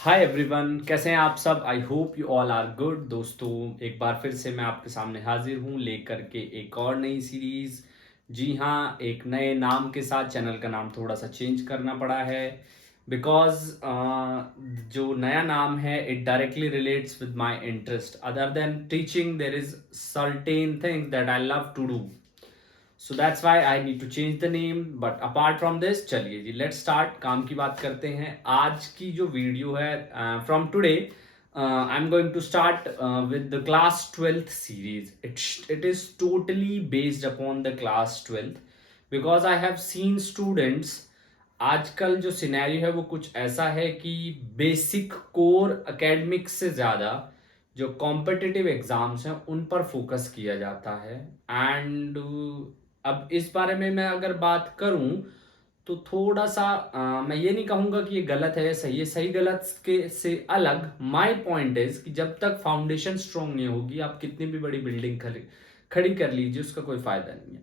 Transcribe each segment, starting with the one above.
Hi everyone, कैसे हैं आप सब। I hope you all are good. दोस्तों, एक बार फिर से मैं आपके सामने हाजिर हूँ लेकर के एक और नई सीरीज। जी हाँ, एक नए नाम के साथ। चैनल का नाम थोड़ा सा चेंज करना पड़ा है बिकॉज जो नया नाम है it directly relates with my interest. Other than teaching there is certain things that I love to do, so that's why I need to change the name. But apart from this, चलिए जी let's start. काम की बात करते हैं। आज की जो वीडियो है, from today I am going to start with the class twelfth series. It is totally based upon the class twelfth because I have seen students. आजकल जो सिनेरियो है वो कुछ ऐसा है कि बेसिक कोर एकेडमिक्स से ज़्यादा जो कॉम्पिटिटिव एग्जाम्स हैं उन पर फोकस किया जाता है। एंड अब इस बारे में मैं अगर बात करूं तो थोड़ा सा मैं ये नहीं कहूँगा कि ये गलत है या सही है। सही गलत के से अलग माय पॉइंट इज कि जब तक फाउंडेशन स्ट्रांग नहीं होगी, आप कितनी भी बड़ी बिल्डिंग खड़ी खड़ी कर लीजिए, उसका कोई फ़ायदा नहीं है।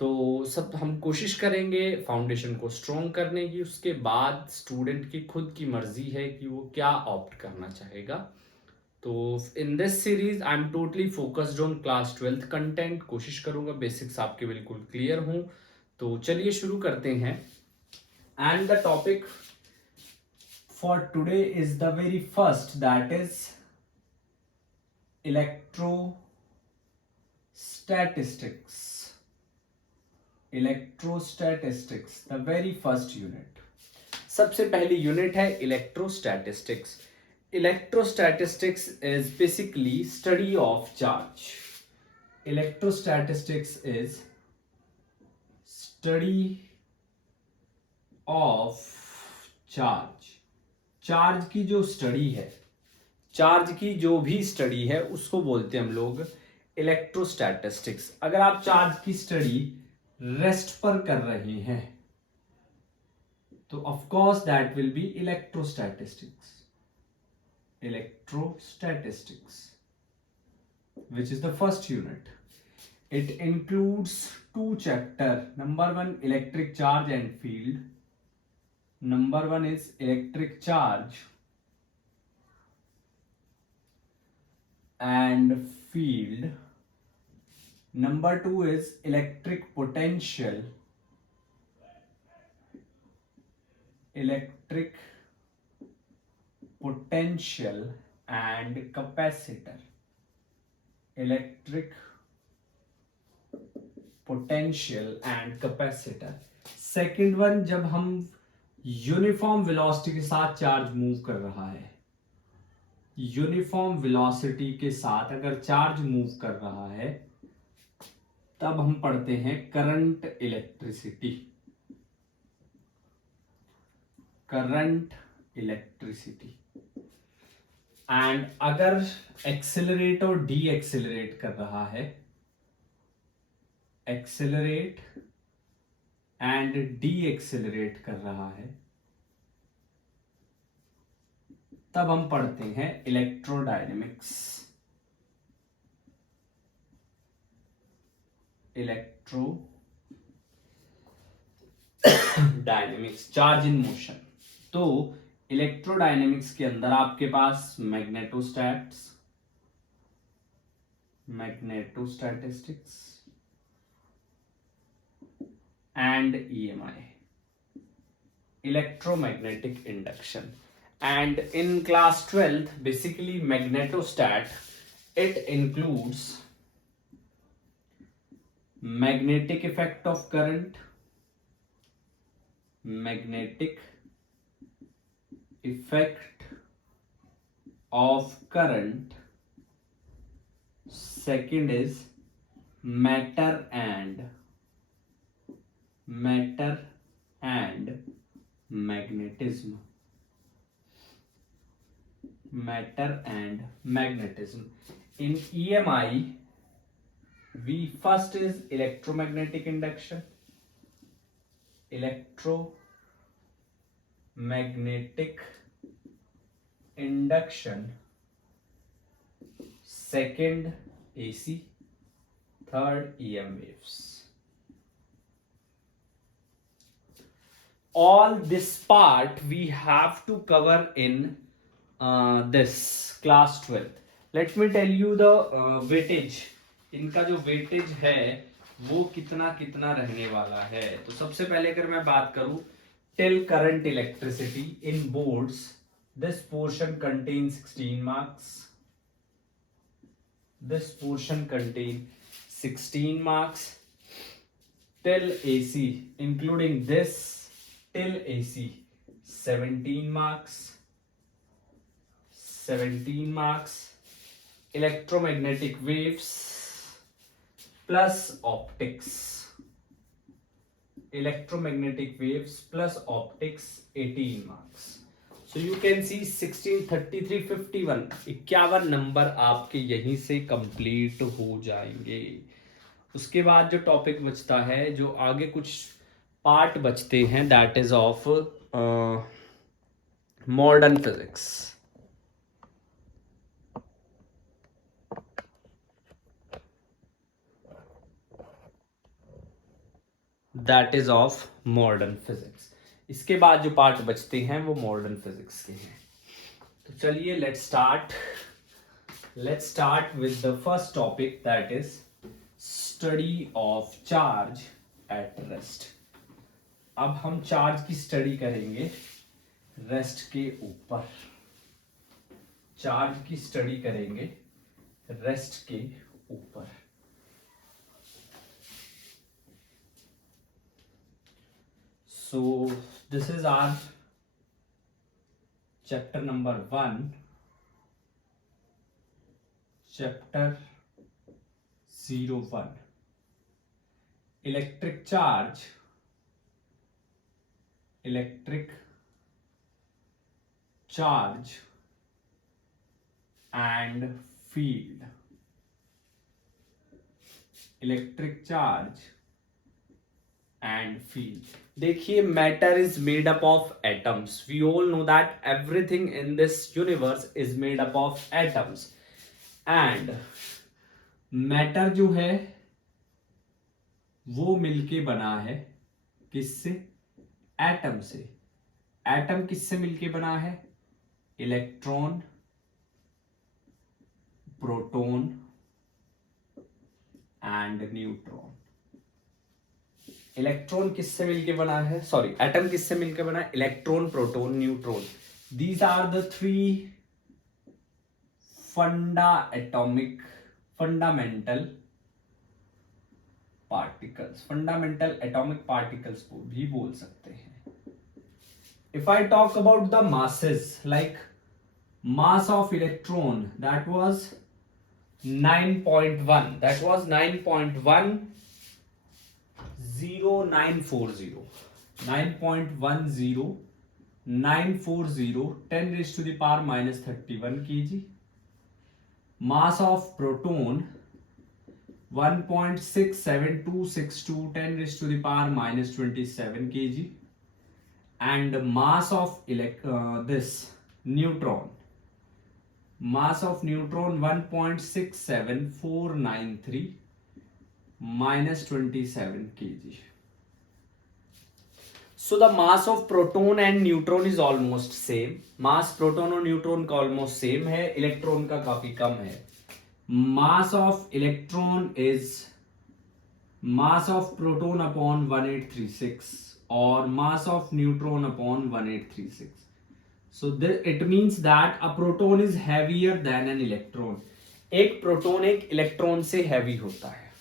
तो सब हम कोशिश करेंगे फाउंडेशन को स्ट्रॉन्ग करने की। उसके बाद स्टूडेंट की खुद की मर्जी है कि वो क्या ऑप्ट करना चाहेगा। तो in this series I am totally focused on class twelfth content. कोशिश करूंगा बेसिक्स आपके बिल्कुल क्लियर हों। तो चलिए शुरू करते हैं। And the topic for today is the very first, that is electrostatistics. Electrostatistics the very first unit. सबसे पहली यूनिट है electrostatistics. Electrostatistics is basically study of charge. Electrostatistics is study of charge. Charge की जो study है, charge की जो भी study है उसको बोलते हैं हम लोग इलेक्ट्रोस्टैटिस्टिक्स। अगर आप चार्ज की स्टडी रेस्ट पर कर रहे हैं तो of course that will be electrostatistics. Electrostatistics which is the first unit. It includes two chapter. Number one, electric charge and field. Number one is electric charge and field. Number two is electric potential. Electric potential and capacitor. Electric potential and capacitor. Second one, जब हम uniform velocity के साथ charge move कर रहा है, uniform velocity के साथ अगर चार्ज मूव कर रहा है तब हम पढ़ते हैं current electricity. Current electricity. And अगर एक्सेलरेट और डी एक्सेलरेट कर रहा है, एक्सेलरेट एंड डी एक्सेलरेट कर रहा है, तब हम पढ़ते हैं electrodynamics. Electro dynamics, charge in motion. तो इलेक्ट्रोडायनेमिक्स के अंदर आपके पास मैग्नेटोस्टैट्स, मैग्नेटोस्टैटिस्टिक्स and EMI, electromagnetic induction. And in class 12th, basically magnetostat, it includes magnetic effect of current, magnetic effect of current. Second is matter and magnetism. Matter and magnetism. In EMI, we first is electromagnetic induction. Electromagnetic induction. Second AC. Third EM waves. All this part we have to cover in this class 12. Let me tell you the weightage. इनका जो weightage है वो कितना कितना रहने वाला है. तो सबसे पहले अगर मैं बात करूं till current electricity in boards, this portion contains 16 marks. This portion contains 16 marks. Till AC, including this till AC, 17 marks. 17 marks. Electromagnetic waves plus optics. Electromagnetic waves plus optics, 18 marks. So you can see 16, 33, 51, 51 number आपके यहीं से complete हो जाएंगे. उसके बाद जो topic बचता है, जो आगे कुछ पार्ट बचते हैं, that is of modern physics. That is of modern physics. इसके बाद जो पार्ट बचते हैं वो मॉडर्न फिजिक्स के हैं. तो चलिए let's start with the first topic, that is study of charge at rest. अब हम चार्ज की स्टडी करेंगे रेस्ट के ऊपर. चार्ज की स्टडी करेंगे रेस्ट के ऊपर. So this is our chapter number 1, chapter 01, electric charge, and field. Electric charge and field. देखिए, matter is made up of atoms. We all know that everything in this universe is made up of atoms. And matter जो है वो मिलके बना है किससे? Atom से. Atom किससे मिलके बना है? Electron, proton and neutron. Electron किससे मिलके बना है? सॉरी, एटम किससे मिलके बना है? Electron, proton, neutron. These are the three fundamental particles. Fundamental atomic particles को भी बोल सकते हैं. If I talk about the masses, like mass of electron, that was 9.1. That was 9.10940. 9.10940, 10 raised to the power minus 31 kg. Mass of proton 1.67262, 10 raised to the power minus 27 kg. And mass of this neutron, mass of neutron 1.67493 minus 27 kg. So the mass of proton and neutron is almost same. Mass proton और neutron का almost same है, electron का काफी कम है. Mass of electron is mass of proton upon 1836 और mass of neutron upon 1836. So it means that a proton is heavier than an electron. एक proton एक electron से हैवी होता है.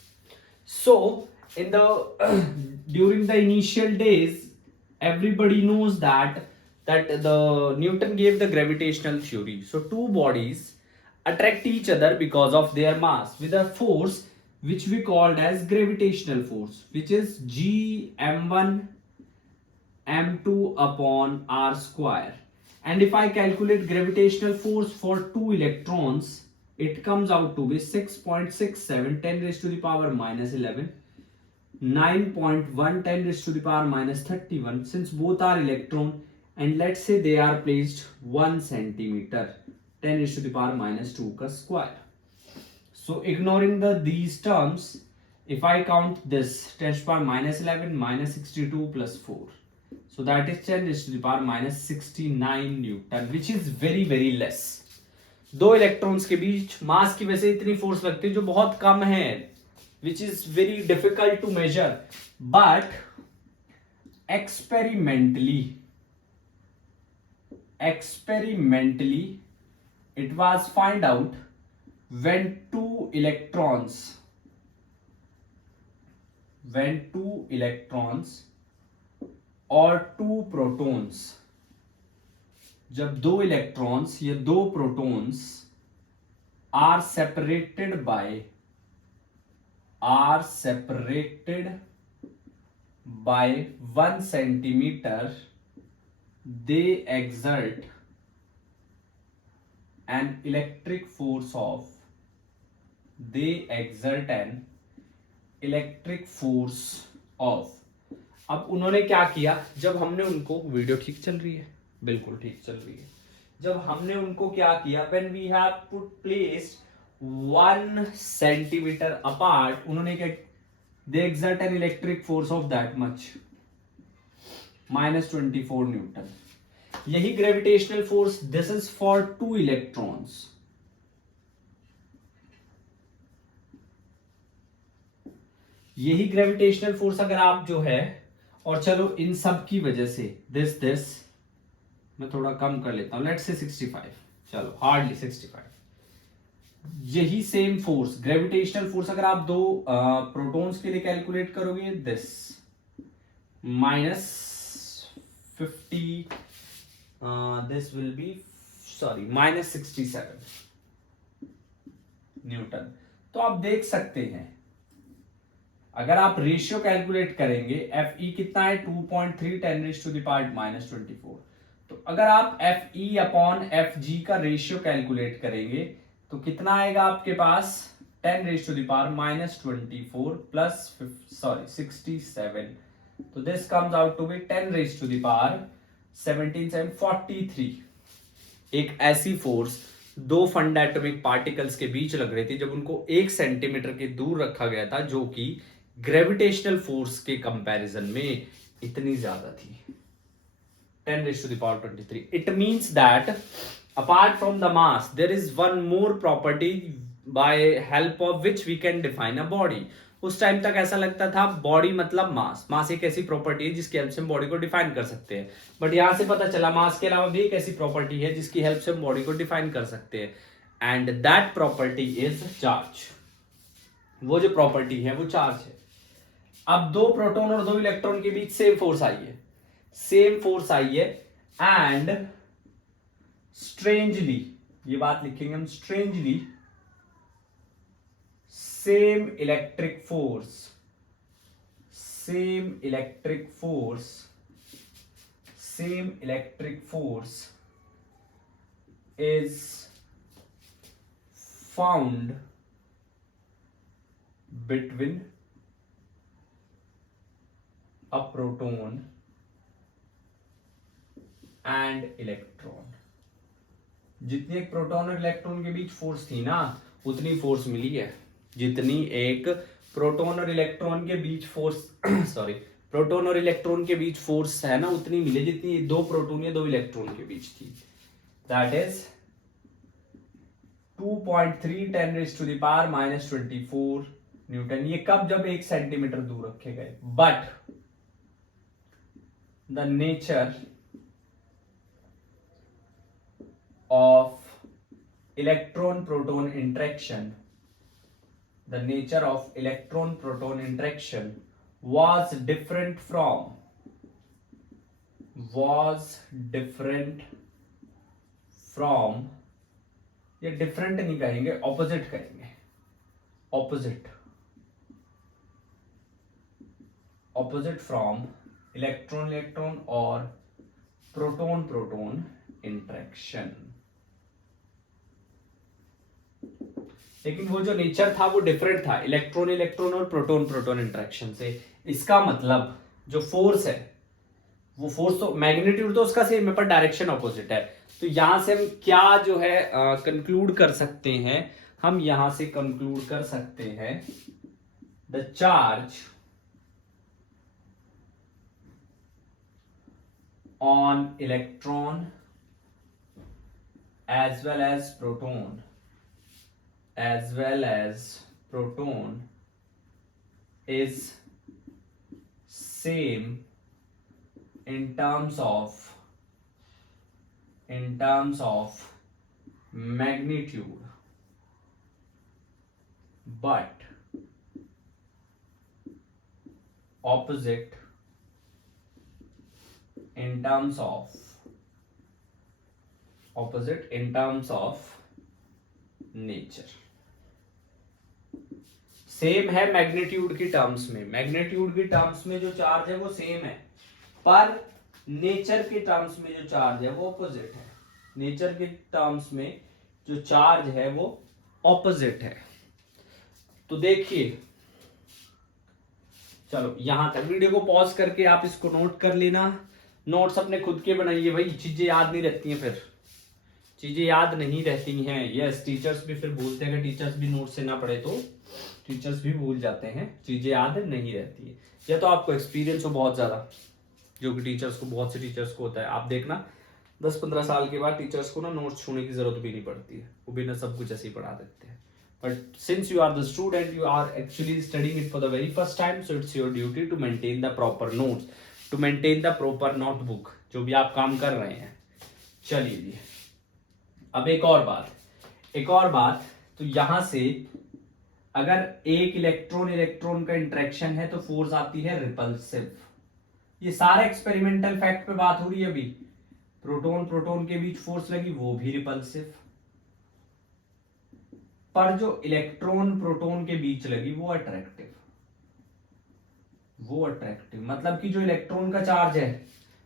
So in the during the initial days, everybody knows that the Newton gave the gravitational theory. So two bodies attract each other because of their mass with a force which we called as gravitational force, which is G(m1 m2) upon r square. And if I calculate gravitational force for two electrons, it comes out to be 6.67 10 raised to the power minus 11, 9.1 10 raised to the power minus 31, since both are electron, and let's say they are placed 1 centimeter, 10 raised to the power minus 2 ka square. So ignoring these terms, if I count this 10 to the power minus 11 minus 62 plus 4, So that is 10 raised to the power minus 69 Newton, which is very very less. दो electrons के बीच मास की वजह से इतनी force लगती है जो बहुत कम है, which is very difficult to measure, but experimentally it was find out when two electrons और टू प्रोटॉन्स, जब दो इलेक्ट्रॉन्स या दो protons are separated by 1 centimetre, they exert an electric force of अब उन्होंने क्या किया, जब हमने उनको, वीडियो ठीक चल रही है, बिल्कुल ठीक चल रही है, जब हमने उनको क्या किया, when we have put placed 1 centimetre apart, उन्होंने क्या, they exert an electric force of that much, -24 newton. यही gravitational force, this is for two electrons. यही ग्रेविटेशनल फोर्स अगर आप जो है, और चलो इन सब की वजह से दिस मैं थोड़ा कम कर लेता हूं, लेट्स से 65, चलो हार्डली 65. यही सेम फोर्स, ग्रेविटेशनल फोर्स अगर आप दो प्रोटॉन्स के लिए कैलकुलेट करोगे, this -50, this will be -67 Newton. तो आप देख सकते हैं, अगर आप रेशियो कैलकुलेट करेंगे, Fe कितना है, 2.3 10 raised to the power -24. तो अगर आप Fe अपॉन Fg का रेशियो कैलकुलेट करेंगे तो कितना आएगा आपके पास, 10 raised to the power -24 plus 67. तो this comes out to be 10 raised to the power 17.43. एक ऐसी फोर्स दो फंडा एटॉमिक पार्टिकल्स के बीच लग रही थी जब उनको 1 सेंटीमीटर के दूर रखा गया था, जो कि ग्रेविटेशनल फोर्स के कंपैरिजन में इतनी ज्यादा थी, 10 raised to the power 23. It means that apart from the mass, there is one more property by help of which we can define a body. उस टाइम तक ऐसा लगता था बॉडी मतलब मास एक ऐसी प्रॉपर्टी है जिसकी हेल्प से हम बॉडी को डिफाइन कर सकते हैं, बट यहां से पता चला मास के अलावा भी एक ऐसी प्रॉपर्टी है जिसकी हेल्प से हम बॉडी को डिफाइन कर सकते हैं, and that property is charge. वो जो प्रॉपर्टी है वो चार्ज है. अब दो प्रोटॉन और दो इलेक्ट्रॉन के बीच सेम फोर्स आई है, एंड स्ट्रेंजली, ये बात लिखेंगे हम, strangely same electric force is found between a proton and electron. जितनी एक प्रोटॉन और इलेक्ट्रॉन के बीच फोर्स थी ना, उतनी फोर्स मिली है जितनी एक प्रोटॉन और इलेक्ट्रॉन के बीच फोर्स प्रोटॉन और इलेक्ट्रॉन के बीच फोर्स है ना, उतनी मिले जितनी दो प्रोटॉन या दो इलेक्ट्रॉन के बीच थी. That is 2.3 10 raised to the power -24 Newton. ये कब, जब 1 सेंटीमीटर दूर रखे गए. But the nature of electron proton interaction was different from ये डिफरेंट नहीं कहेंगे, ऑपोजिट कहेंगे, ऑपोजिट फ्रॉम इलेक्ट्रॉन और प्रोटॉन इंटरेक्शन. लेकिन वो जो नेचर था वो डिफरेंट था इलेक्ट्रॉन और प्रोटॉन इंटरेक्शन से. इसका मतलब जो फोर्स है, वो फोर्स तो मैग्नीट्यूड तो उसका सेम है पर डायरेक्शन ऑपोजिट है. तो यहां से हम क्या जो है कंक्लूड कर सकते हैं, हम यहां से कंक्लूड कर सकते हैं the charge on electron as well as proton is same in terms of magnitude, but opposite in terms of nature. Same है मैग्नीट्यूड की टर्म्स में, मैग्नीट्यूड की टर्म्स में जो चार्ज है वो सेम है, पर नेचर के टर्म्स में जो चार्ज है वो ऑपोजिट है। नेचर के टर्म्स में जो चार्ज है वो ऑपोजिट है। तो देखिए, चलो यहां तक वीडियो को पॉज करके आप इसको नोट कर लेना। नोट्स अपने खुद के बनाइए भाई, चीजें याद नहीं रहती हैं, फिर चीजें याद नहीं रहती हैं। यस, टीचर्स भी फिर भूलते हैं, टीचर्स भी नोट से ना पढ़े तो टीचर्स भी भूल जाते हैं, चीजें याद नहीं रहती है। या तो आपको एक्सपीरियंस हो बहुत ज्यादा, जो कि टीचर्स को, बहुत से टीचर्स को होता है। आप देखना 10-15 साल के बाद टीचर्स को ना नोट्स छूने की जरूरत भी नहीं पड़ती है, वो बिना सब कुछ ऐसे ही पढ़ा देते हैं। But since you are the student, you are actually studying it for the very first time, so it's your duty to maintain the proper notes, to maintain the proper notebook, जो भी आप काम कर रहे हैं। चलिए जी, अब एक और बात, तो यहां से अगर एक इलेक्ट्रॉन का इंटरेक्शन है तो फोर्स आती है रिपल्सिव। ये सारे एक्सपेरिमेंटल फैक्ट पे बात हो रही है अभी। प्रोटॉन के बीच फोर्स लगी, वो भी रिपल्सिव, पर जो इलेक्ट्रॉन प्रोटॉन के बीच लगी वो अट्रैक्टिव। मतलब कि जो इलेक्ट्रॉन का चार्ज है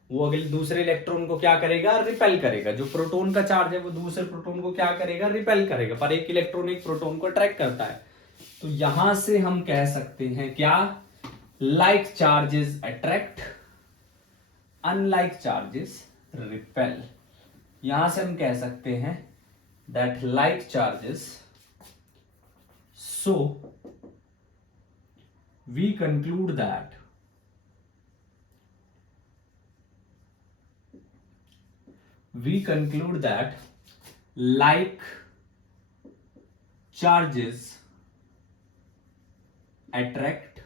वो अगले दूसरे इलेक्ट्रॉन को क्या करेगा, रिपेल करेगा। जो प्रोटॉन का चार्ज है वो दूसरे प्रोटॉन को क्या करेगा, रिपेल करेगा, पर एक इलेक्ट्रॉन एक प्रोटॉन को अट्रैक्ट करता है। तो यहां से हम कह सकते हैं क्या, like charges attract, unlike charges repel. यहां से हम कह सकते हैं that like charges, so we conclude that like charges attract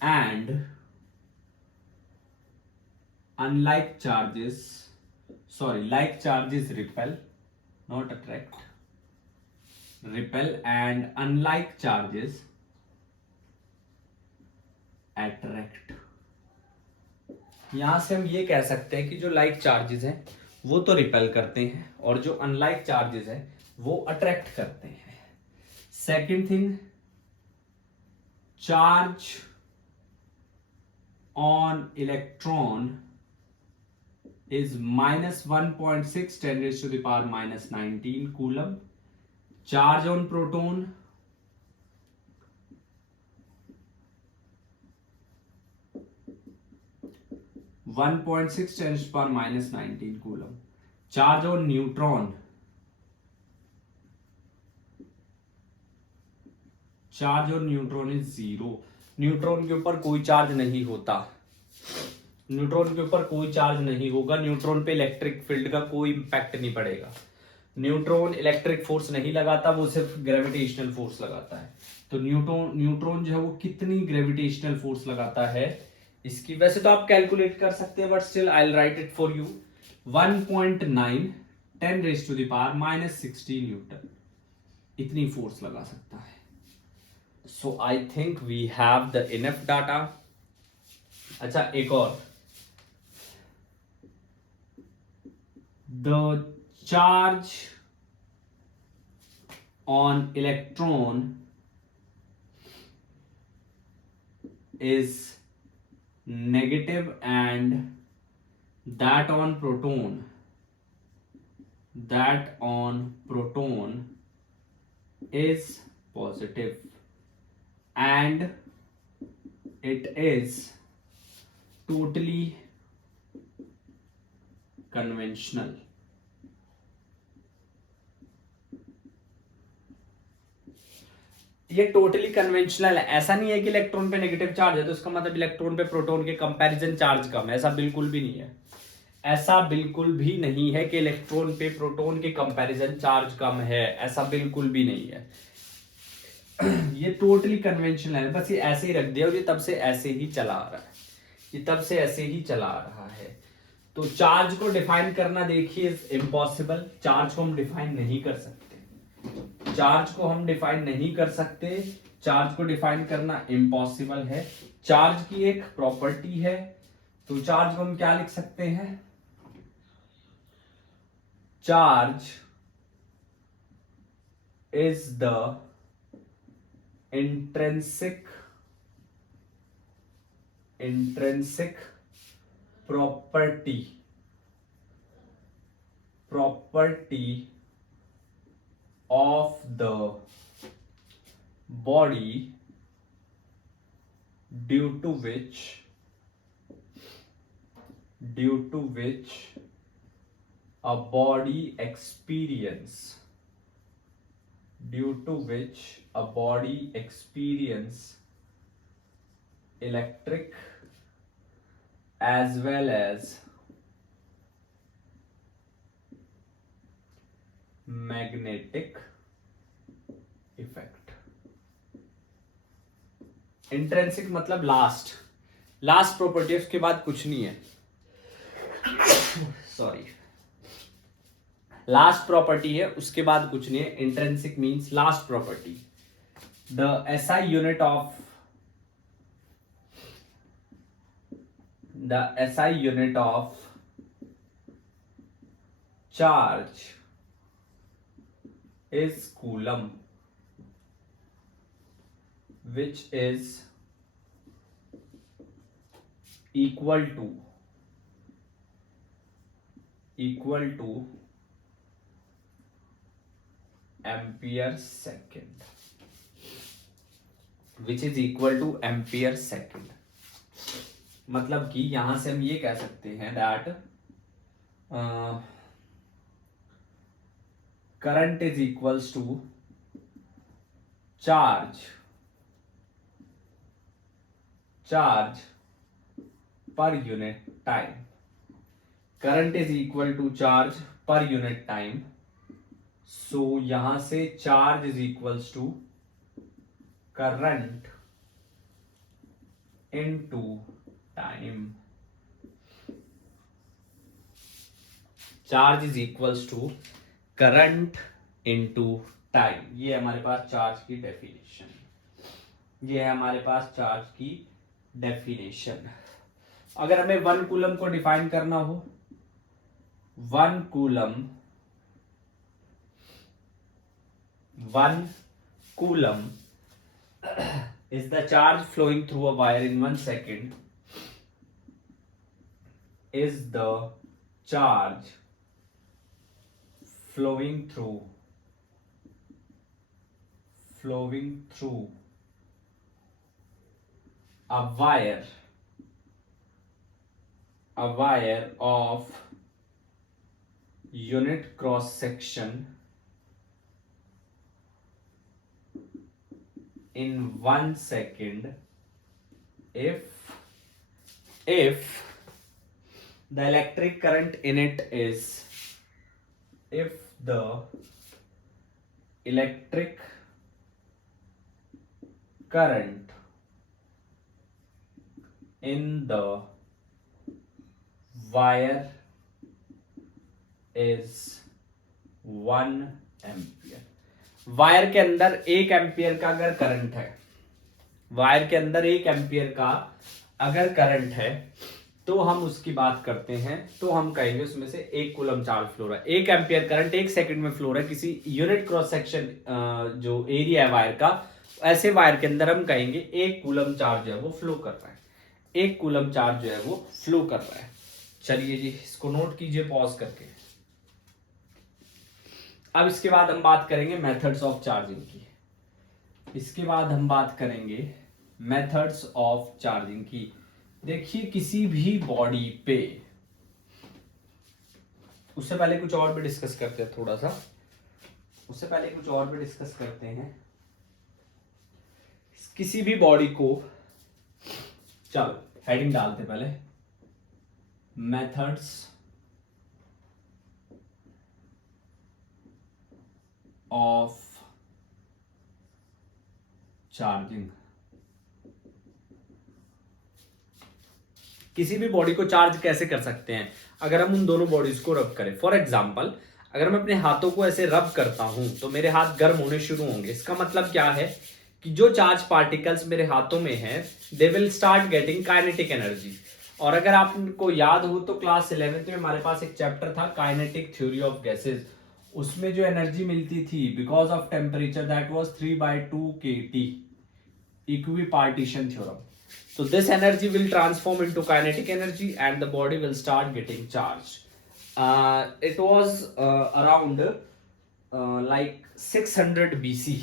and like charges repel, not attract, repel, and unlike charges attract। यहां से हम ये कह सकते हैं कि जो लाइक चार्जेस हैं वो तो रिपेल करते हैं और जो अनलाइक चार्जेस हैं वो अट्रैक्ट करते हैं। Second thing, charge on electron is -1.6 10⁻⁻⁹ coulomb. Charge on proton (1.6 10⁻⁹ coulomb. Charge on neutron is 0। Neutron के ऊपर कोई चार्ज नहीं होता, न्यूट्रॉन के ऊपर कोई चार्ज नहीं होगा, न्यूट्रॉन पे इलेक्ट्रिक फील्ड का कोई इंपैक्ट नहीं पड़ेगा। न्यूट्रॉन इलेक्ट्रिक फोर्स नहीं लगाता, वो सिर्फ ग्रेविटेशनल फोर्स लगाता है। तो न्यूट्रॉन जो है वो कितनी ग्रेविटेशनल फोर्स लगाता है, इसकी वैसे तो आप कैलकुलेट कर सकते हैं, but still I will write it for you. 1.9 10⁻⁻⁻60 newton, इतनी फोर्स लगा सकता है। So I think we have the enough data. अच्छा, एक और, the charge on electron is negative and that on proton is positive, and it is totally conventional। ये totally conventional है। ऐसा नहीं है कि इलेक्ट्रॉन पे नेगेटिव चार्ज है तो इसका मतलब इलेक्ट्रॉन पे प्रोटॉन के कंपैरिजन चार्ज कम है, ऐसा बिल्कुल भी नहीं है। ऐसा बिल्कुल भी नहीं है कि इलेक्ट्रॉन पे प्रोटॉन के कंपैरिजन चार्ज कम है, ऐसा बिल्कुल भी नहीं है। ये टोटली कन्वेंशनल है, बस ये ऐसे ही रख दिया और ये तब से ऐसे ही चला आ रहा है, ये तब से ऐसे ही चला आ रहा है। तो चार्ज को डिफाइन करना देखिए इम्पॉसिबल, चार्ज को हम डिफाइन नहीं कर सकते, चार्ज को हम डिफाइन नहीं कर सकते, चार्ज को डिफाइन करना इम्पॉसिबल है। चार्ज की एक प्रॉपर्टी है, तो चार्ज को हम क्या लिख सकते हैं, charge is the intrinsic property of the body due to which a body experience electric as well as magnetic effect। Intrinsic मतलब लास्ट प्रॉपर्टी, उसके बाद कुछ नहीं है, सॉरी, लास्ट प्रॉपर्टी है उसके बाद कुछ नहीं है। Intrinsic means last property. The SI unit of charge is coulomb, which is equal to ampere second, which is equal to ampere second। मतलब कि यहां से हम ये कह सकते हैं that current is equals to charge per unit time। current is equal to charge per unit time, so यहां से charge is equals to current into time। charge is equals to current into time. ये हमारे पास charge की definition, ये है हमारे पास charge की definition. अगर हमें 1 कूलम को डिफाइन करना हो, 1 coulomb is the charge flowing through a wire in 1 second, is the charge flowing through a wire of unit cross section in 1 second if the electric current in it is, if the electric current in the wire is 1 ampere. Wire के अंदर 1 ampere का अगर current है, wire के अंदर 1 ampere का अगर current है तो हम उसकी बात करते हैं, तो हम कहेंगे उसमें से 1 कूलम चार्ज फ्लो रहा है। 1 एम्पियर करंट 1 सेकंड में फ्लो रहा है किसी यूनिट क्रॉस सेक्शन जो एरिया है वायर का, ऐसे वायर के अंदर हम कहेंगे 1 कूलम चार्ज जो है वो फ्लो कर रहा है, 1 कूलम चार्ज जो है वो फ्लो कर रहा है। चलिए जी, इसको नोट कीजिए पॉज करके। अब इसके बाद हम बात करेंगे मेथड्स ऑफ चार्जिंग की, इसके बाद हम बात करेंगे मेथड्स ऑफ चार्जिंग की। देखिए किसी भी बॉडी पे, उससे पहले कुछ और भी डिस्कस करते हैं, थोड़ा सा उससे पहले कुछ और भी डिस्कस करते हैं। किसी भी बॉडी को, चलो हेडिंग डालते पहले, मेथड्स ऑफ चार्जिंग। किसी भी बॉडी को चार्ज कैसे कर सकते हैं, अगर हम उन दोनों बॉडीज को रब करें। फॉर एग्जाम्पल, अगर मैं अपने हाथों को ऐसे रब करता हूं तो मेरे हाथ गर्म होने शुरू होंगे। इसका मतलब क्या है कि जो चार्ज पार्टिकल्स मेरे हाथों में हैं, they will start getting kinetic energy. और अगर आपको याद हो तो क्लास 11th में हमारे पास एक चैप्टर था काइनेटिक थ्योरी ऑफ गैसेस, उसमें जो एनर्जी मिलती थी because of temperature, that was 3/2 kT, equipartition theorem. So this energy will transform into kinetic energy and the body will start getting charged. It was around like 600 BC.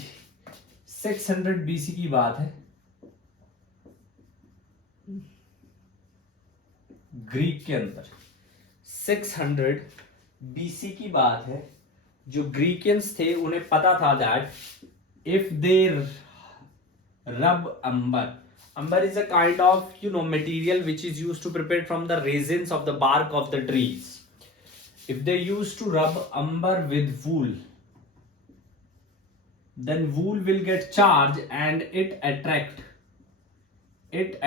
600 BC की बात है, Greek के अंदर 600 BC की बात है। जो ग्रीकियंस थे उन्हें पता था that if they rub amber. Amber is a kind of material which is used to prepare from the resins of the bark of the trees. If they used to rub amber with wool, then wool will get charged and it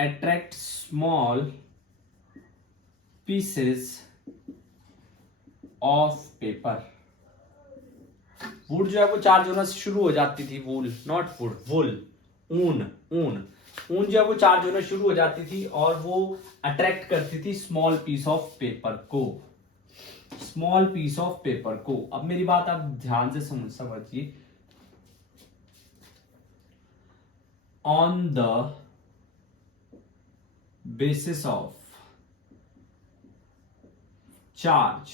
attracts small pieces of paper. Would जो है वो charge होना शुरू हो जाती थी, वूल not would, वुल, ऊन जो है वो चार्ज होना शुरू हो जाती थी और वो अट्रैक्ट करती थी स्मॉल पीस ऑफ पेपर को। अब मेरी बात आप ध्यान से समझिए। On the basis of charge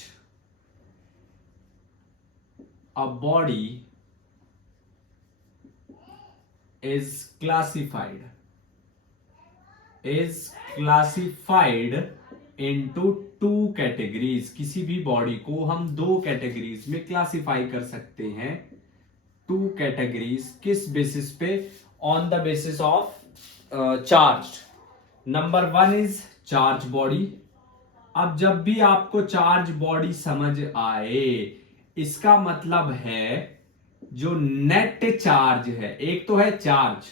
a body is classified into two categories. किसी भी बॉडी को हम दो कैटेगरीज में क्लासिफाई कर सकते हैं। टू कैटेगरीज किस बेसिस पे? On the basis of charge. Number 1 is charge body. अब जब भी आपको चार्ज बॉडी समझ आए, इसका मतलब है जो नेट चार्ज है, एक तो है चार्ज,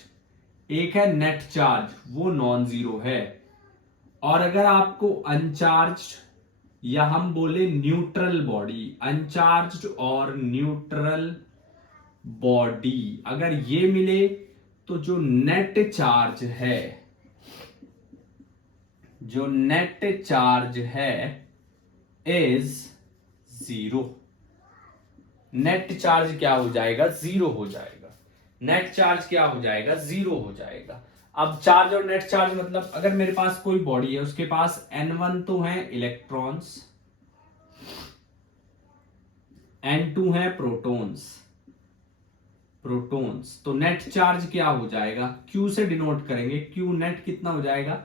एक है नेट चार्ज, वो नॉन जीरो है। और अगर आपको अनचार्ज या हम बोले न्यूट्रल बॉडी, अनचार्ज और न्यूट्रल बॉडी अगर ये मिले तो जो नेट चार्ज है इज जीरो। नेट चार्ज क्या हो जाएगा? जीरो हो जाएगा। नेट चार्ज क्या हो जाएगा? जीरो हो जाएगा। अब चार्ज और नेट चार्ज मतलब अगर मेरे पास कोई बॉडी है, उसके पास N1 तो है इलेक्ट्रॉन्स, N2 है प्रोटॉन्स, तो नेट चार्ज क्या हो जाएगा? Q से डिनोट करेंगे। Q नेट कितना हो जाएगा?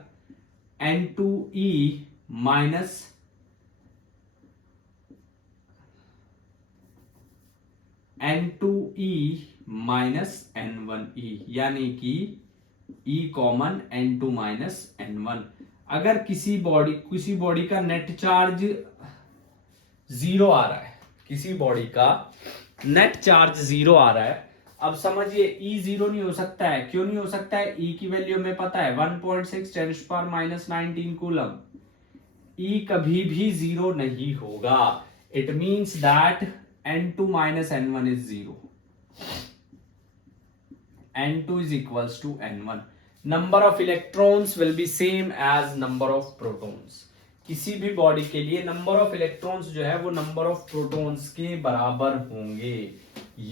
N2E minus N2E minus N1E, यानी कि E common N2 minus N1। अगर किसी बॉडी का नेट चार्ज जीरो आ रहा है, किसी बॉडी का नेट चार्ज जीरो आ रहा है, अब समझिए E जीरो नहीं हो सकता है। क्यों नहीं हो सकता है? E की वैल्यू हमें पता है 1.6 × 10⁻⁹ कूलम। E कभी भी जीरो नहीं होगा। It means that N2 minus N1 is 0. N2 is equals to N1. Number of electrons will be same as number of protons. किसी भी बॉडी के लिए नंबर ऑफ इलेक्ट्रॉन्स जो है वो नंबर ऑफ प्रोटॉन्स के बराबर होंगे।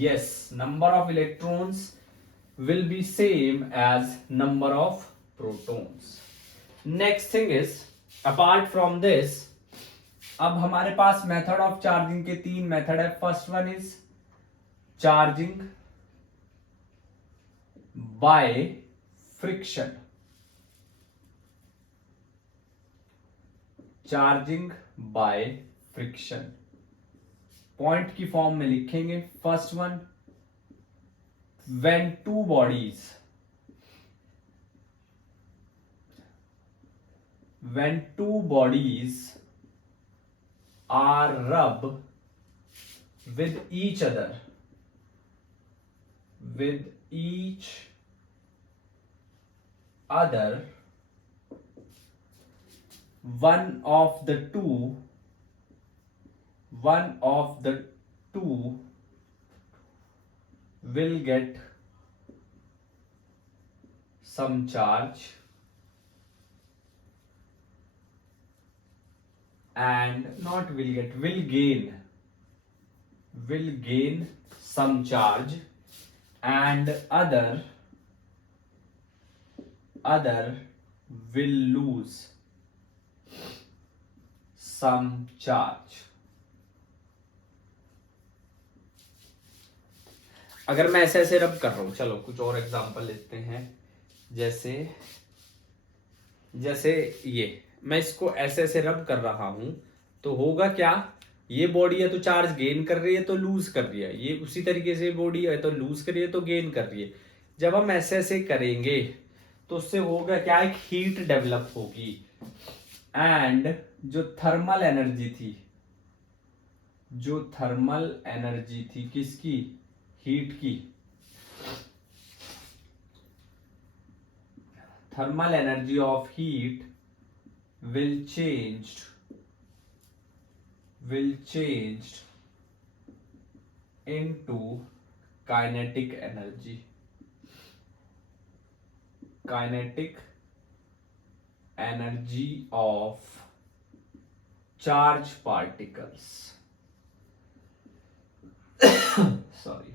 Yes, number of electrons will be same as number of protons. Next thing is, apart from this, अब हमारे पास मेथड ऑफ चार्जिंग के 3 मेथड है। First one is charging by friction. Point की form में लिखेंगे। First one, when two bodies when two bodies are rubbed with each other, with each other, one of the two will get some charge and not will get, will gain some charge, and other will lose some charge. अगर मैं ऐसे ऐसे रब कर रहा हूं, चलो कुछ और एग्जांपल लेते हैं। जैसे ये मैं इसको ऐसे ऐसे रब कर रहा हूं तो होगा क्या, ये बॉडी है तो चार्ज गेन कर रही है तो लूज कर रही है, ये उसी तरीके से बॉडी है तो लूज कर रही है तो गेन कर रही है। जब हम ऐसे ऐसे करेंगे तो उससे होगा क्या, एक हीट डेवलप होगी एंड जो थर्मल एनर्जी थी किसकी, हीट की, thermal energy of heat will change into kinetic energy of charge particles. sorry,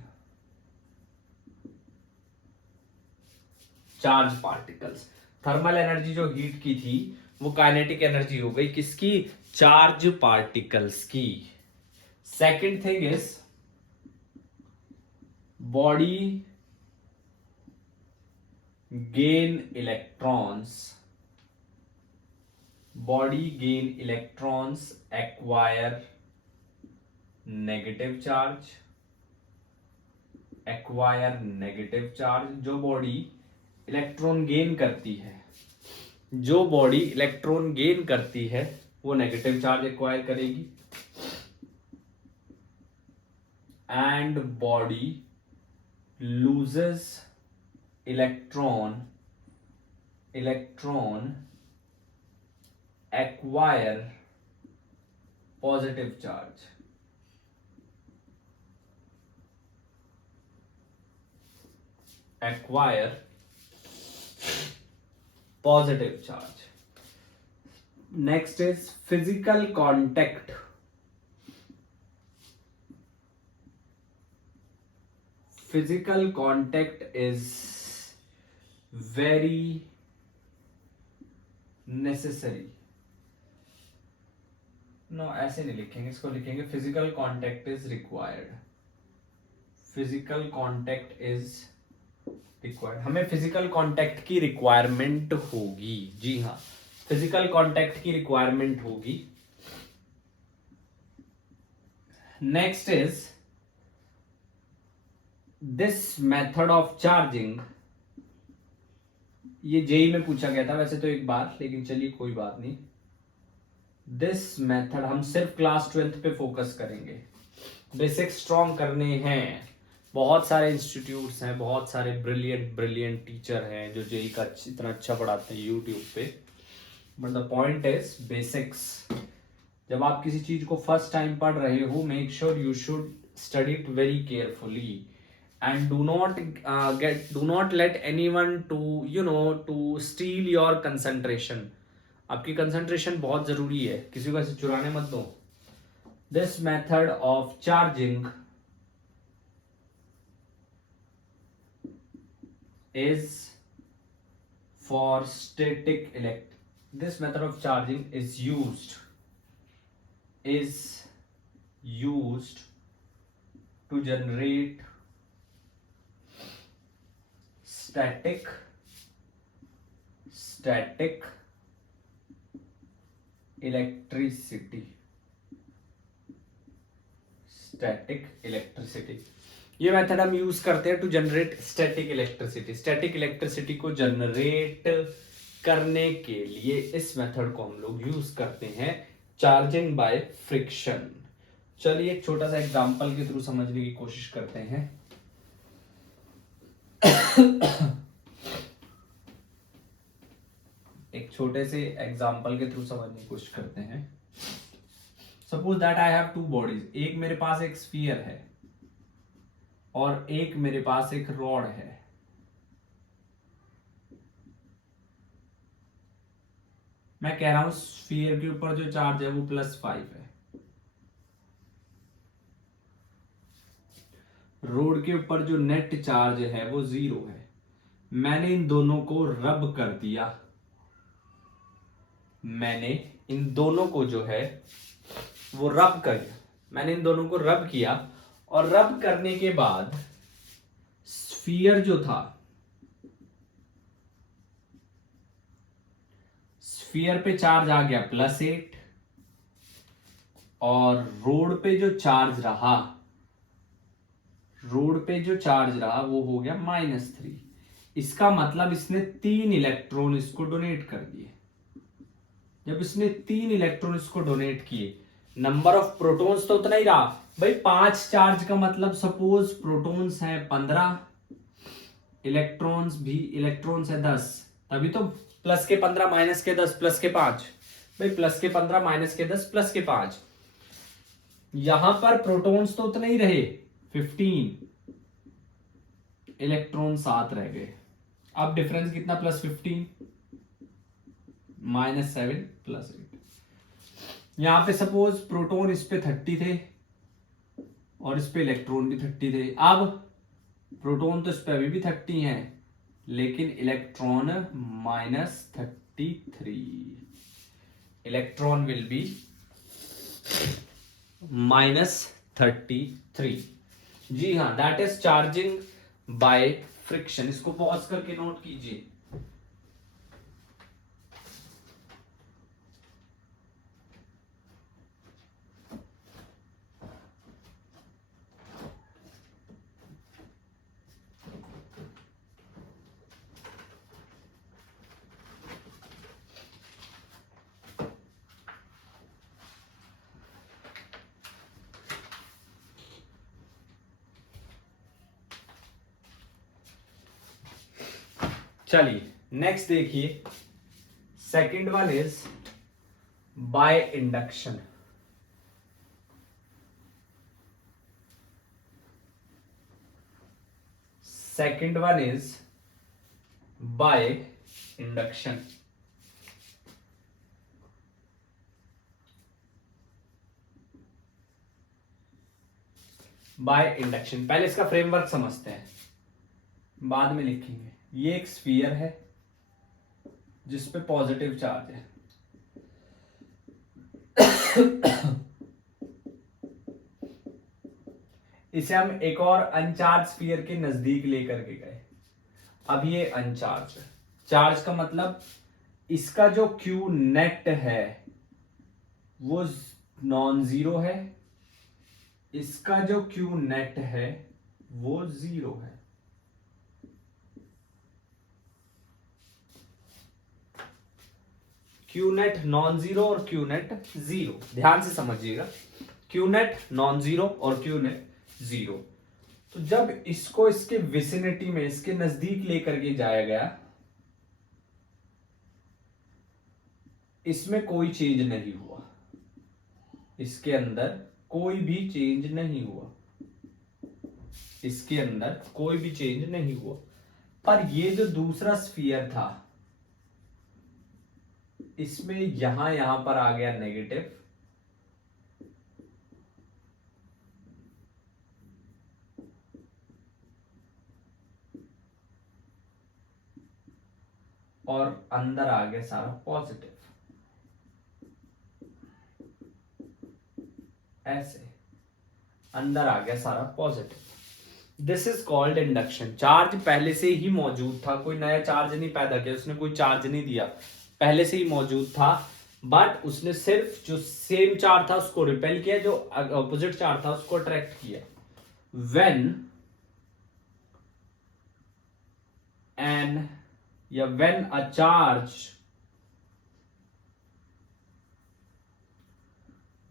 charge particles. Thermal energy जो हीट की थी वो काइनेटिक एनर्जी हो गई किसकी, चार्ज पार्टिकल्स की। Second thing is body gain electrons acquire negative charge. जो body electron gain करती है वो नेगेटिव चार्ज एक्वायर करेगी, and body loses electron acquire positive charge. Positive charge. Next is physical contact. Physical contact is very necessary. No, ऐसे नहीं लिखेंगे, इसको लिखेंगे physical contact is required. Physical contact is required. हमें फिजिकल कांटेक्ट की requirement होगी, जी हाँ, फिजिकल कांटेक्ट की रिक्वायरमेंट होगी। Next is this method of charging. ये जेई में पूछा गया था वैसे तो एक बार, लेकिन चलिए कोई बात नहीं। दिस मेथड हम सिर्फ क्लास 12th पे फोकस करेंगे, बेसिक स्ट्रॉन्ग करने हैं। बहुत सारे इंस्टीट्यूट्स हैं, बहुत सारे ब्रिलियंट टीचर हैं जो जेई का इतना अच्छा पढ़ाते हैं यूट्यूब पे, but the point is basics. जब आप किसी चीज को फर्स्ट टाइम पढ़ रहे हो, make sure you should study it very carefully and do not let anyone to steal your concentration. आपकी कंसंट्रेशन बहुत जरूरी है, किसी को ऐसे चुराने मत दो। This method of charging is for static this method of charging is used to generate static electricity। ये मेथड हम यूज करते हैं to generate static electricity. Static electricity को जनरेट करने के लिए इस मेथड को हम लोग यूज करते हैं, चार्जिंग बाय फ्रिक्शन। चलिए एक छोटा सा एग्जांपल के थ्रू समझने की कोशिश करते हैं। एक छोटे से एग्जांपल के थ्रू समझने की कोशिश करते हैं। Suppose that I have two bodies, एक मेरे पास एक स्फीयर है और एक मेरे पास एक रॉड है। मैं कह रहा हूं स्फीयर के ऊपर जो चार्ज है वो +5 है, रोड के ऊपर जो नेट चार्ज है वो 0 है। मैंने इन दोनों को रब कर दिया, मैंने इन दोनों को जो है वो रब कर दिया, मैंने इन दोनों को रब किया, और रब करने के बाद स्फीयर जो था, स्फीयर पे चार्ज आ गया +8 और रोड पे जो चार्ज रहा, रोड पे जो चार्ज रहा वो हो गया -3। इसका मतलब इसने 3 इलेक्ट्रॉन इसको डोनेट कर दिए। जब इसने 3 इलेक्ट्रॉन इसको डोनेट किए, नंबर ऑफ प्रोटॉन्स तो उतना ही रहा भाई, 5 चार्ज का मतलब सपोज प्रोटॉन्स हैं 15, इलेक्ट्रॉन्स है 10, तभी तो प्लस के 15 माइनस के 10 प्लस के 5, भाई प्लस के 15 माइनस के 10 प्लस के 5। यहां पर प्रोटॉन्स तो उतने ही रहे 15, इलेक्ट्रॉन 7 रह गए। अब डिफरेंस कितना, +15 -7 +8। यहां पे सपोज प्रोटॉन इस पे 30 थे और इस पे इलेक्ट्रॉन भी 30 थे। अब प्रोटॉन तो इस पे अभी भी 30 हैं, लेकिन इलेक्ट्रॉन -33, इलेक्ट्रॉन विल बी -33। जी हाँ, that is charging by friction. इसको पॉज करके नोट कीजिए। चलिए नेक्स्ट देखिए, second one is by induction. Second one is by induction. By induction, पहले इसका फ्रेमवर्क समझते हैं, बाद में लिखेंगे। ये एक स्फीयर है जिस पे पॉजिटिव चार्ज है, इसे हम एक और अनचार्ज स्फीयर के नजदीक लेकर के गए। अब ये अनचार्ज, चार्ज का मतलब इसका जो क्यू नेट है वो नॉन जीरो है, इसका जो क्यू नेट है वो 0 है। क्यू नेट नॉन जीरो और क्यू नेट 0, ध्यान से समझिएगा, क्यू नेट नॉन जीरो और क्यू नेट 0। तो जब इसको इसके विसिनिटी में, इसके नजदीक लेकर के जाया गया, इसमें कोई चेंज नहीं हुआ, इसके अंदर कोई भी चेंज नहीं हुआ, इसके अंदर कोई भी चेंज नहीं हुआ। पर ये जो दूसरा स्फीयर था, इसमें यहां पर आ गया नेगेटिव, और अंदर आ गया सारा पॉजिटिव, ऐसे अंदर आ गया सारा positive. This is called induction. Charge पहले से ही मौजूद था, कोई नया चार्ज नहीं पैदा किया, उसने कोई चार्ज नहीं दिया, पहले से ही मौजूद था, बट उसने सिर्फ जो सेम चार्ज था उसको रिपेल किया, जो ऑपोजिट चार्ज था उसको अट्रैक्ट किया। व्हेन एन या when a charge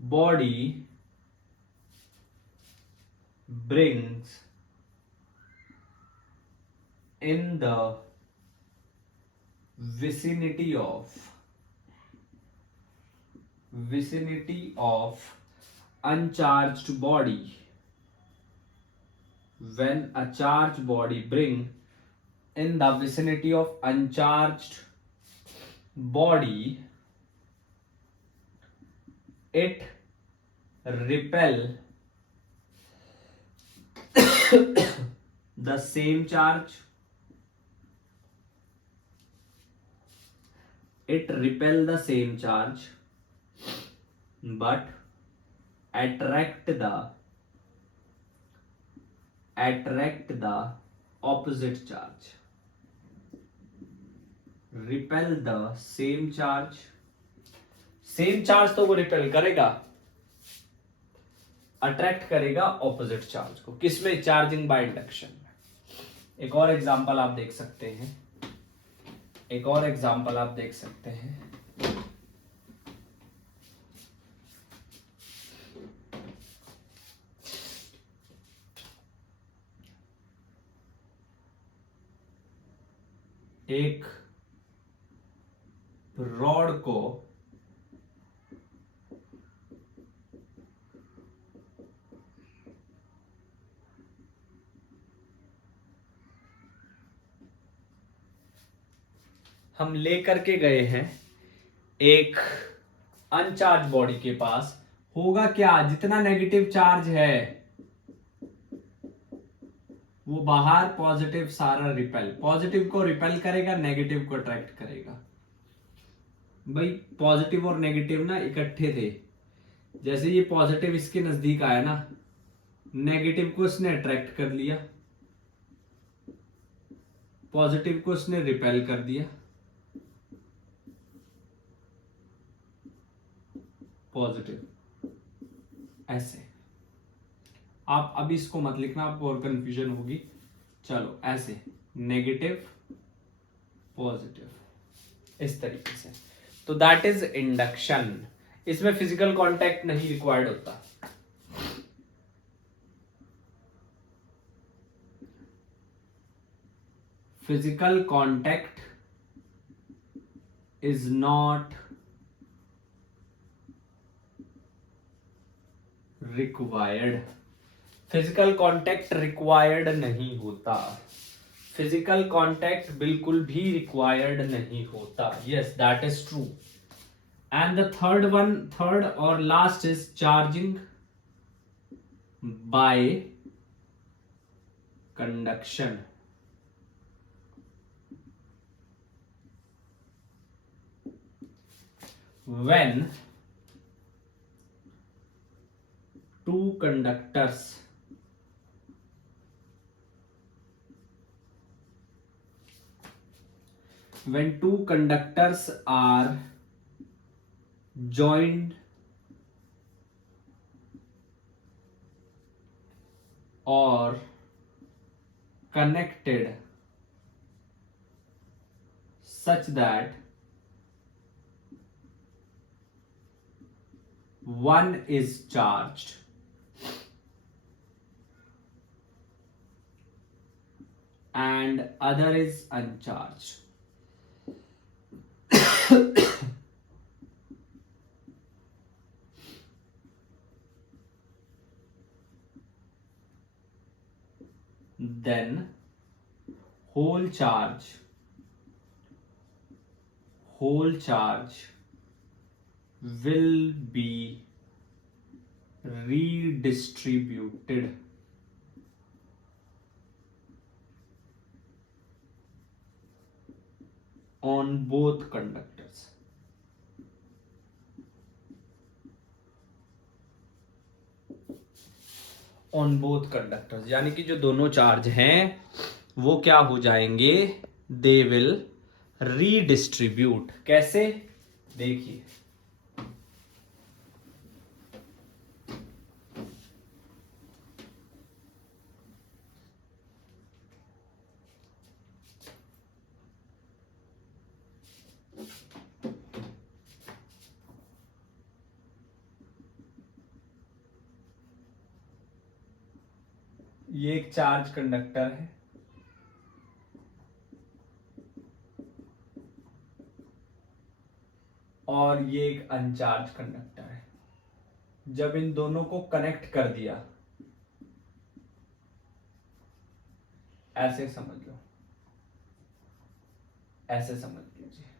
body brings in the vicinity of uncharged body, when a charged body bring in the vicinity of uncharged body, it repel the same charge, but attract the opposite charge. Repel the same charge, तो वो repel करेगा, attract करेगा opposite charge को। किसमें? Charging by induction में। एक और example आप देख सकते हैं, एक रॉड को हम लेकर के गए हैं एक अनचार्ज बॉडी के पास। होगा क्या? जितना नेगेटिव चार्ज है वो बाहर, पॉजिटिव सारा रिपेल, पॉजिटिव को रिपेल करेगा, नेगेटिव को अट्रैक्ट करेगा। भाई पॉजिटिव और नेगेटिव ना इकट्ठे थे, जैसे ये पॉजिटिव इसके नजदीक आया ना, नेगेटिव को इसने अट्रैक्ट कर लिया, पॉजिटिव को इसने रिपेल कर दिया। पॉजिटिव ऐसे, आप अभी इसको मत लिखना, आपको और कंफ्यूजन होगी। चलो ऐसे, नेगेटिव पॉजिटिव, इस तरीके से। तो दैट इज इंडक्शन। इसमें फिजिकल कांटेक्ट नहीं रिक्वायर्ड होता। Physical contact is not required. Physical contact required नहीं होता, फिजिकल कांटेक्ट बिल्कुल भी रिक्वायर्ड नहीं होता। Yes, that is true. And the third और last is charging by conduction. When two conductors are joined or connected such that one is charged and other is uncharged, then whole charge will be redistributed on both conductors. On both conductors, यानी कि जो दोनों charge हैं वो क्या हो जाएंगे? They will redistribute। कैसे? देखिए, ये एक चार्ज कंडक्टर है और ये एक अनचार्ज कंडक्टर है। जब इन दोनों को कनेक्ट कर दिया, ऐसे समझ लो, ऐसे समझ लीजिए,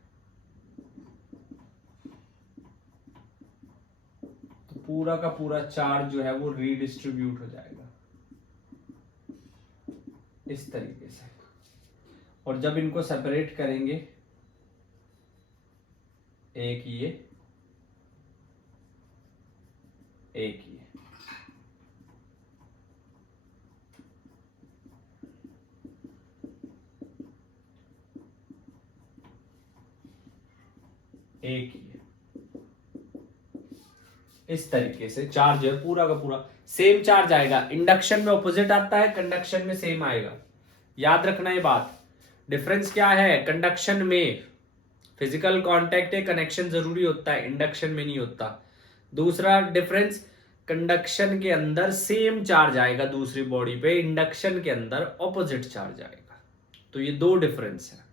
तो पूरा का पूरा चार्ज जो है वो रीडिस्ट्रीब्यूट हो जाएगा इस तरीके से। और जब इनको सेपरेट करेंगे, एक ये, एक ये, एक ये, इस तरीके से चार्ज है पूरा का पूरा सेम चार्ज आएगा। इंडक्शन में ऑपोजिट आता है, कंडक्शन में सेम आएगा। याद रखना ये बात। डिफरेंस क्या है? कंडक्शन में फिजिकल कांटेक्ट है, कनेक्शन जरूरी होता है, इंडक्शन में नहीं होता। दूसरा डिफरेंस, कंडक्शन के अंदर सेम चार्ज आएगा दूसरी बॉडी पे, इंडक्शन के अंदर ऑपोजिट चार्ज आएगा। तो ये दो डिफरेंस है।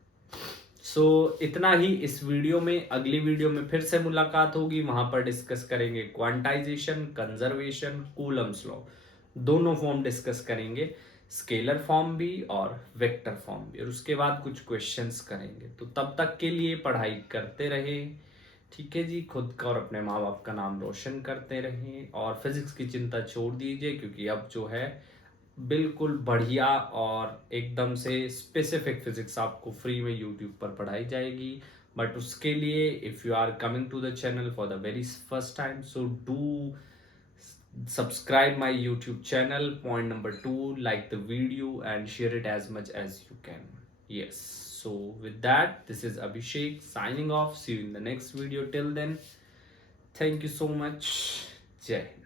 सो इतना ही इस वीडियो में। अगली वीडियो में फिर से मुलाकात होगी, वहां पर डिस्कस करेंगे क्वांटाइजेशन, कंजर्वेशन, कूलम्स लॉ, दोनों फॉर्म डिस्कस करेंगे, स्केलर फॉर्म भी और वेक्टर फॉर्म भी, और उसके बाद कुछ क्वेश्चंस करेंगे। तो तब तक के लिए पढ़ाई करते रहे, ठीक है जी। खुद का और अपने माँ बाप का नाम रोशन करते रहें, और फिजिक्स की चिंता छोड़ दीजिए, क्योंकि अब जो है बिल्कुल बढ़िया और एकदम से स्पेसिफिक फिजिक्स आपको फ्री में यूट्यूब पर पढ़ाई जाएगी। बट उसके लिए if you are coming to the channel for the very first time, so do subscribe my YouTube channel. Point number 2, like the video and share it as much as you can. Yes, so with that, this is Abhishek signing off. See you in the next video. Till then, thank you so much. Jai Hind.